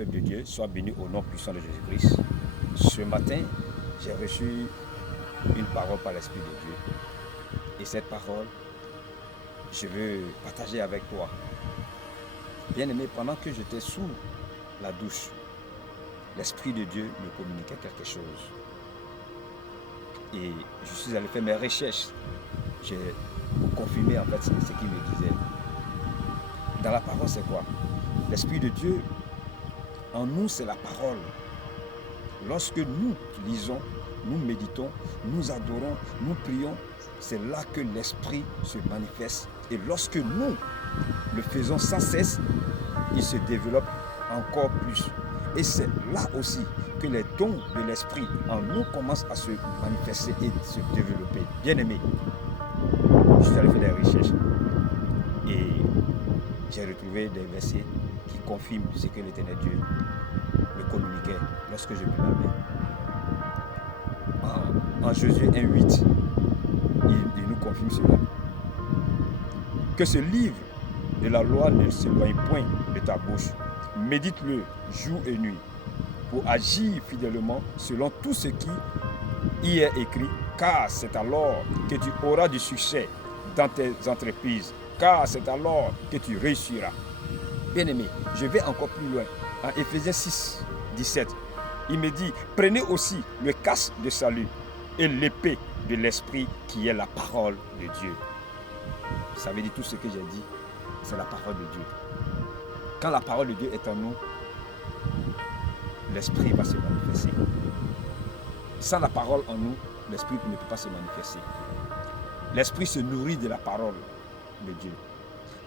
peuple de Dieu, sois béni au nom puissant de Jésus-Christ. Ce matin, j'ai reçu une parole par l'Esprit de Dieu. Et cette parole, je veux partager avec toi. Bien-aimé, pendant que j'étais sous la douche, l'Esprit de Dieu me communiquait quelque chose. Et je suis allé faire mes recherches. J'ai confirmé en fait ce qu'il me disait. Dans la parole, c'est quoi? L'Esprit de Dieu, en nous, c'est la parole. Lorsque nous lisons, nous méditons, nous adorons, nous prions, c'est là que l'Esprit se manifeste. Et lorsque nous le faisons sans cesse, il se développe encore plus. Et c'est là aussi que les dons de l'Esprit en nous commencent à se manifester et se développer. Bien-aimé, je suis allé faire des recherches et j'ai retrouvé des versets qui confirment ce que l'Éternel Dieu me communiquait lorsque je me lavais. En Josué 1,8, il nous confirme cela. Que ce livre de la loi ne s'éloigne point de ta bouche. Médite-le jour et nuit pour agir fidèlement selon tout ce qui y est écrit, car c'est alors que tu auras du succès dans tes entreprises, car c'est alors que tu réussiras. Bien-aimé, je vais encore plus loin. En Éphésiens 6, 17, il me dit, prenez aussi le casque de salut et l'épée de l'Esprit qui est la parole de Dieu. Ça veut dire tout ce que j'ai dit, c'est la parole de Dieu. Quand la parole de Dieu est en nous, l'Esprit va se manifester. Sans la parole en nous, l'Esprit ne peut pas se manifester. L'Esprit se nourrit de la parole de Dieu.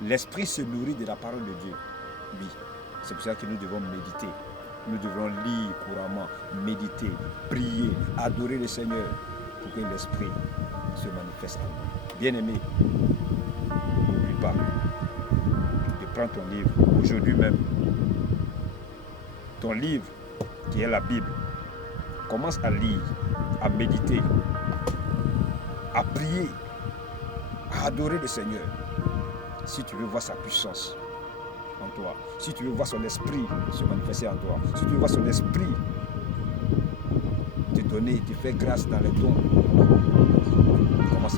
L'Esprit se nourrit de la parole de Dieu. Oui, c'est pour ça que nous devons méditer. Nous devons lire couramment, méditer, prier, adorer le Seigneur pour que l'Esprit se manifeste en nous. Bien-aimé, n'oublie pas de prendre ton livre aujourd'hui même. Ton livre qui est la Bible. Commence à lire, à méditer, à prier, à adorer le Seigneur. Si tu veux voir sa puissance en toi, si tu veux voir son esprit se manifester en toi, si tu veux voir son esprit te donner, te faire grâce dans les dons, commence